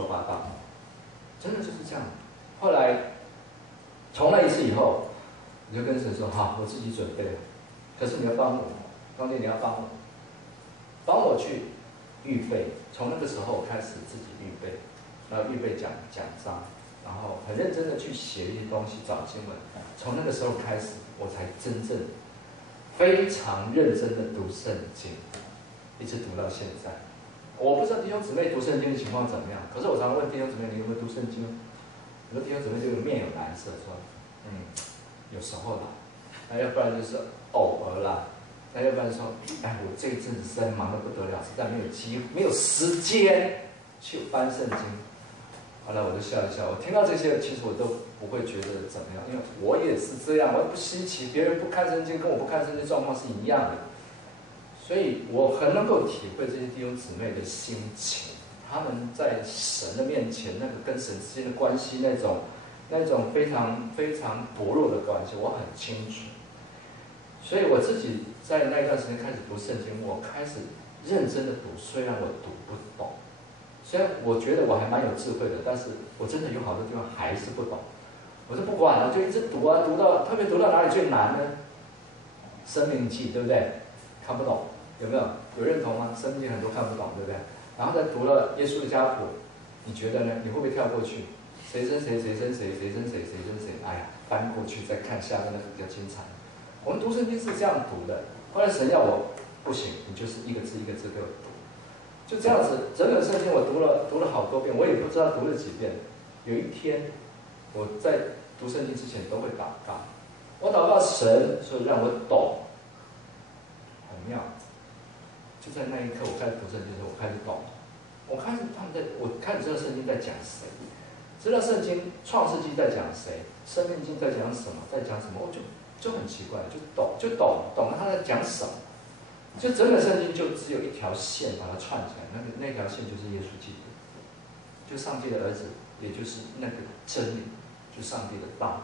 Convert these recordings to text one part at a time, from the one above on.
说八道，真的就是这样。后来从那一次以后，你就跟神说：好，我自己准备了，可是你要帮我，兄弟，你要帮我去预备。从那个时候开始自己预备，然后预备讲章，然后很认真的去写一些东西，找经文。从那个时候开始，我才真正非常认真的读圣经，一直读到现在。我不知道弟兄姊妹读圣经的情况怎么样，可是我常问弟兄姊妹：你有没有读圣经？很多弟兄姊妹就面有难色，说：有时候啦，那要不然就是偶尔啦，那要不然说：哎，我这一阵子实在忙得不得了，实在没有时间去翻圣经。后来我就笑一笑，我听到这些，其实我都不会觉得怎么样，因为我也是这样，我不稀奇，别人不看圣经跟我不看圣经状况是一样的，所以我很能够体会这些弟兄姊妹的心情，他们在神的面前那个跟神之间的关系，那种非常非常薄弱的关系，我很清楚。所以我自己在那一段时间开始读圣经，我开始认真的读，虽然我读不懂。虽然我觉得我还蛮有智慧的，但是我真的有好多地方还是不懂。我就不管了，就一直读啊，特别读到哪里最难呢？生命记，对不对？看不懂，有没有？有认同吗？生命记很多看不懂，对不对？然后再读了耶稣的家谱，你觉得呢？你会不会跳过去？谁生谁，谁生谁，谁生谁，谁生谁？哎呀，翻过去再看下面那个比较精彩。我们读圣经是这样读的，后来神要我不行，你就是一个字一个字给我读。就这样子，整本圣经我读了好多遍，我也不知道读了几遍。有一天，我在读圣经之前都会祷告，我祷告神说让我懂，很妙。就在那一刻，我开始读圣经的时候，我开始懂，我开始知道圣经在讲谁，知道圣经创世纪在讲谁，生命经在讲什么，在讲什么，我就很奇怪，就懂了他在讲什么。就整本圣经就只有一条线把它串起来，那条线就是耶稣基督，就上帝的儿子，也就是那个真理，就上帝的道。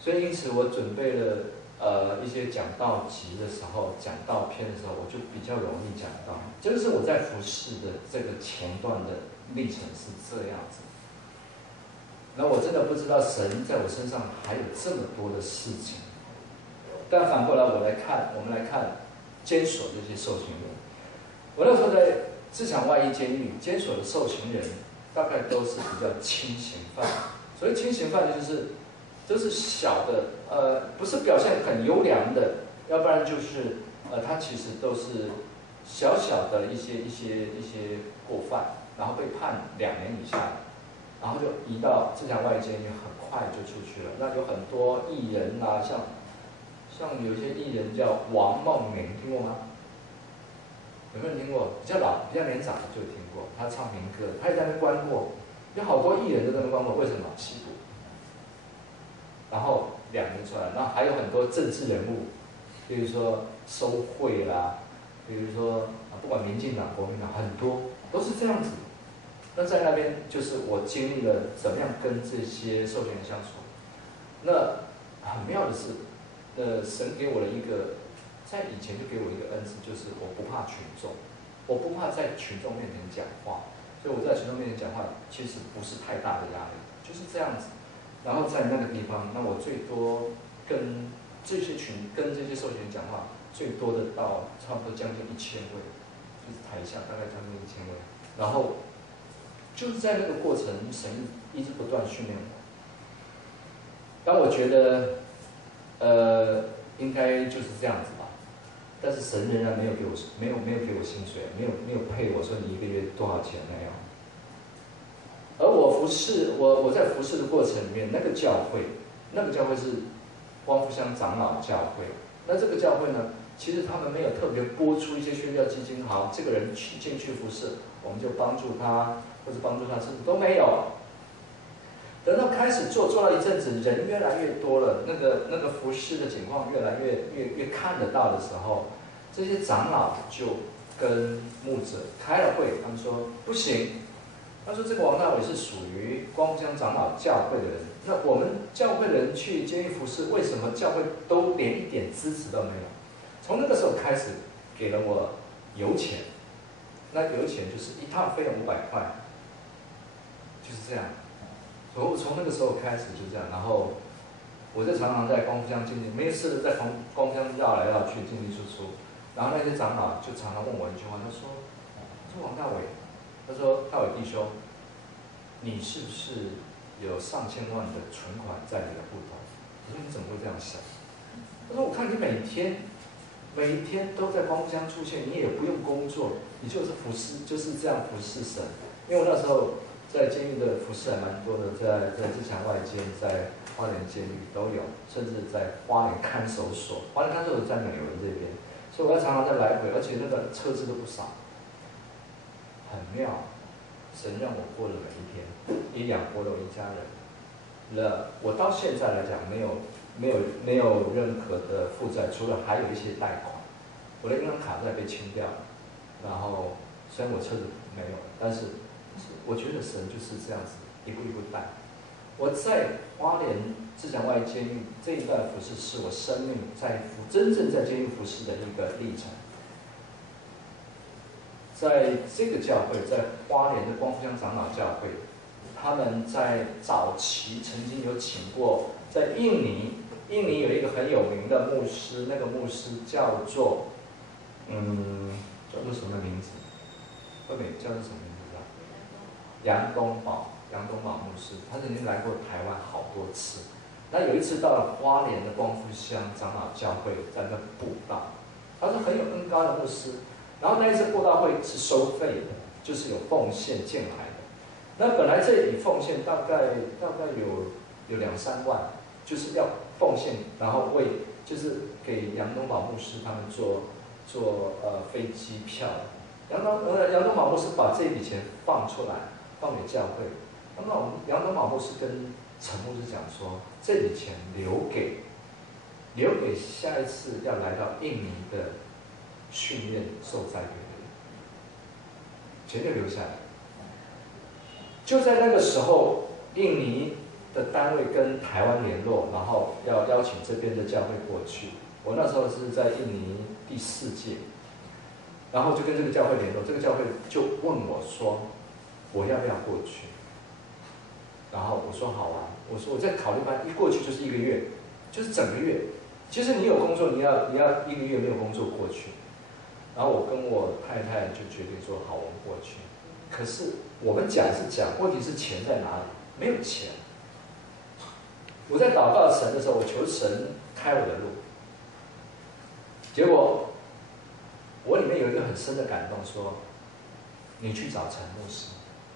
所以因此我准备了一些讲道集的时候，讲道篇的时候，我就比较容易讲到。这个是我在服事的这个前段的历程是这样子。那我真的不知道神在我身上还有这么多的事情。但反过来我们来看监所这些受刑人。我那时候在自强外衣监狱，监所的受刑人大概都是比较轻刑犯。所以轻刑犯就是都是小的，不是表现很优良的，要不然就是他其实都是小小的一些过犯，然后被判2年以下，然后就移到自强外衣监狱，很快就出去了。那有很多艺人啊，像有些艺人叫王梦玲，听过吗？有没有人听过？比较老、比较年长的就有听过。他唱民歌，他也在那边关过，有好多艺人都在那边关过。为什么？吸毒。然后2年出来，那还有很多政治人物，比如说收贿啦，比如说不管民进党、国民党，很多都是这样子。那在那边就是我经历了怎么样跟这些受刑人相处。那很妙的是。神给我了一个，在以前就给我一个恩赐，就是我不怕群众，我不怕在群众面前讲话，所以我在群众面前讲话其实不是太大的压力，就是这样子。然后在那个地方，那我最多跟这些受刑人讲话，最多的到差不多将近1000位，就是台下大概将近1000位。然后就是在那个过程，神一直不断训练我。当我觉得。应该就是这样子吧，但是神仍然没有给我薪水，没有配我说你1个月多少钱那样。而我在服侍的过程里面，那个教会是光复乡长老教会。那这个教会呢，其实他们没有特别拨出一些宣教基金，好，这个人进去服侍，我们就帮助他，或者帮助他，都没有。等到开始做到一阵子，人越来越多了，那个服侍的情况越来越看得到的时候，这些长老就跟牧者开了会，他们说不行，他说这个王大伟是属于光复乡长老教会的人，那我们教会的人去监狱服侍，为什么教会都连一点支持都没有？从那个时候开始，给了我油钱，那油钱就是一趟费用500块。就是这样。所以我从那个时候开始就这样，然后我就常常在光复乡进进，没事的在光复乡绕来绕去，进进出出。然后那些长老就常常问我一句话，他说：“王大伟，他说大伟弟兄，你是不是有上千万的存款在你的户头？”我说：“你怎么会这样想？”他说：“我看你每天都在光复乡出现，你也不用工作，你就是服侍，就是这样服侍神。因为我那时候在监狱的服侍还蛮多的，在自强外监，在花莲监狱都有，甚至在花莲看守所。花莲看守所在美伦这边，所以我要常常在来回，而且那个车子都不少，很妙。神让我过了每一天，也养活了我一家人。我到现在来讲，没有任何的负债，除了还有一些贷款。我的银行卡债被清掉了，然后虽然我车子没有，但是我觉得神就是这样子一步一步带。我在花莲自强外监狱这一段服事，是我生命真正在监狱服事的一个历程。在这个教会，在花莲的光复乡长老教会，他们在早期曾经有请过，在印尼有一个很有名的牧师，那个牧师叫做什么名字？叫做什么名字啊？杨东宝牧师，他曾经来过台湾好多次。那有一次到了花莲的光复乡长老教会，在那布道，他是很有恩高的牧师。然后那一次布道会是收费的，就是有奉献进来的。那本来这笔奉献大概有2-3万，就是要奉献，然后就是给杨东宝牧师他们做飞机票。杨东宝牧师把这笔钱放出来，放给教会。杨东宝牧师跟陈牧师讲说，这笔钱留给下一次要来到印尼的训练受栽培的人，绝对留下来。就在那个时候，印尼的单位跟台湾联络，然后要邀请这边的教会过去。我那时候是在印尼第4届，然后就跟这个教会联络，这个教会就问我说，我要不要过去？然后我说好啊，我说我在考虑吧，一过去就是1个月，就是整个月。其实你有工作，你要1个月没有工作过去。然后我跟我太太就决定说好，我们过去。可是我们讲是讲，问题是钱在哪里？没有钱。我在祷告神的时候，我求神开我的路。结果我里面有一个很深的感动，说你去找陈牧师，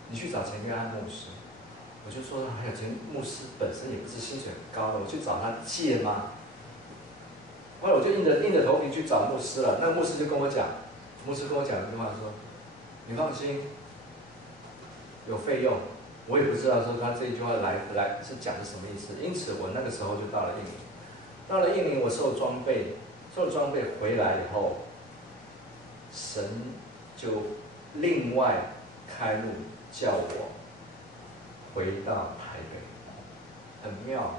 你去找陈约翰牧师。我就说，哎呀，陈牧师本身也不是薪水很高的，我去找他借吗？后来我就硬着头皮去找牧师了。那个牧师就跟我讲，一句话说：“你放心，有费用。”我也不知道说他这一句话来是讲的什么意思。因此，我那个时候就到了印尼。到了印尼，我受了装备回来以后，神就另外开路叫我回到台北，很妙。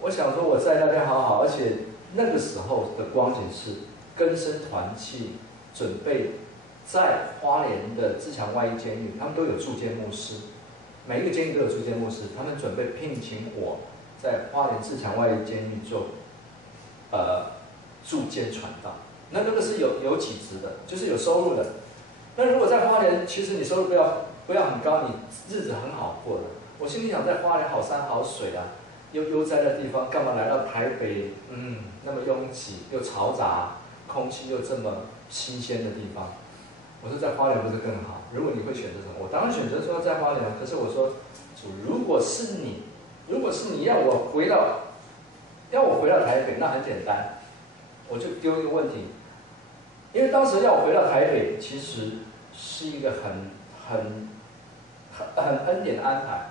我想说我在那边好，而且那个时候的光景是更生团契准备在花莲的自强外衣监狱，他们都有驻监牧师，每一个监狱都有驻监牧师，他们准备聘请我在花莲自强外衣监狱做驻监传道。那个是有几职的，就是有收入的。那如果在花莲，其实你收入不要很高，你日子很好过的。我心里想，在花莲好山好水啊，悠哉的地方，干嘛来到台北？那么拥挤又嘈杂，空气又这么新鲜的地方。我说在花莲不是更好？如果你会选择什么？我当然选择说在花莲。可是我说，主，如果是你要我回到台北，那很简单，我就丢一个问题，因为当时要我回到台北，其实是一个很恩典的安排，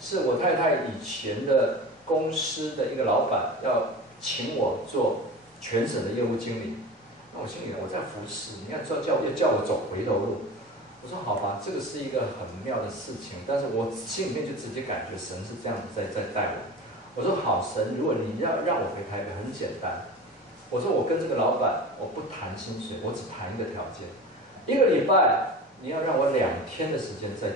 是我太太以前的公司的一个老板要请我做全省的业务经理。那我心里我在服侍，你看要叫我走回头路。我说好吧，这个是一个很妙的事情，但是我心里面就直接感觉神是这样子在带我。我说好，神，如果你要让我回台北，很简单。我说我跟这个老板，我不谈薪水，我只谈一个条件，1个礼拜你要让我2天的时间在